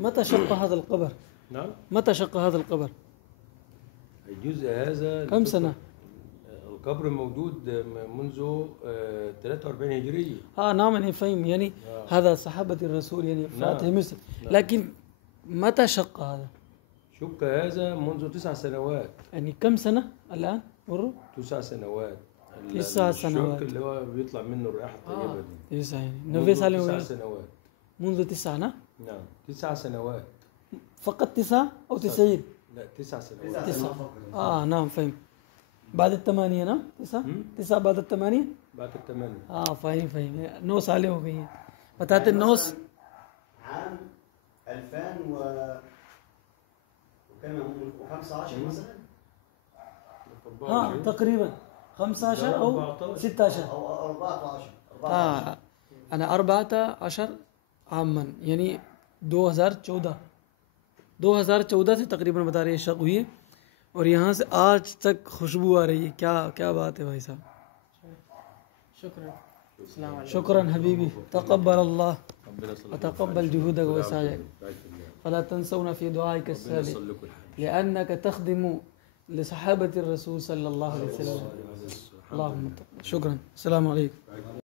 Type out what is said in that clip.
متى شق هذا القبر؟ نعم. متى شق هذا القبر؟ الجزء هذا كم سنة؟ القبر موجود منذ 43 هجرية. نعم يعني فهم يعني هذا صحابة الرسول يعني فاتح مصر. لكن متى شق هذا؟ شق هذا منذ 9 سنوات. يعني كم سنة الآن؟ مروا 9 سنوات. 9 سنوات. الشق اللي هو بيطلع منه الرياح الطيبة دي. 9 يعني منذ 9 سنوات. منذ 9 نعم؟ 9 سنوات. فقط 9 أو 90؟ لا 9 سنوات. 9 نعم فهم. بعد الثمانية نعم؟ 9 بعد الثمانية؟ بعد الثمانية. فاهم نوس عليه فيه فتاة النوس عام 2000 وكان 15 مثلا. تقريبا 15 أو 16 أو 14. أنا 14 عاما يعني 2014 से तकरीबन बता रही है शक हुई है और यहाँ से आज तक खुशबू आ रही है। क्या बात है भाई साहब। शुक्रन हबीबी तक़ब्बल अल्लाह وتقبل جهودك وسعيك فلا تنسونا في دعائك السابق لأنك تخدم لصحابة الرسول صلى الله عليه وسلم. اللهم شكرا. السلام عليكم.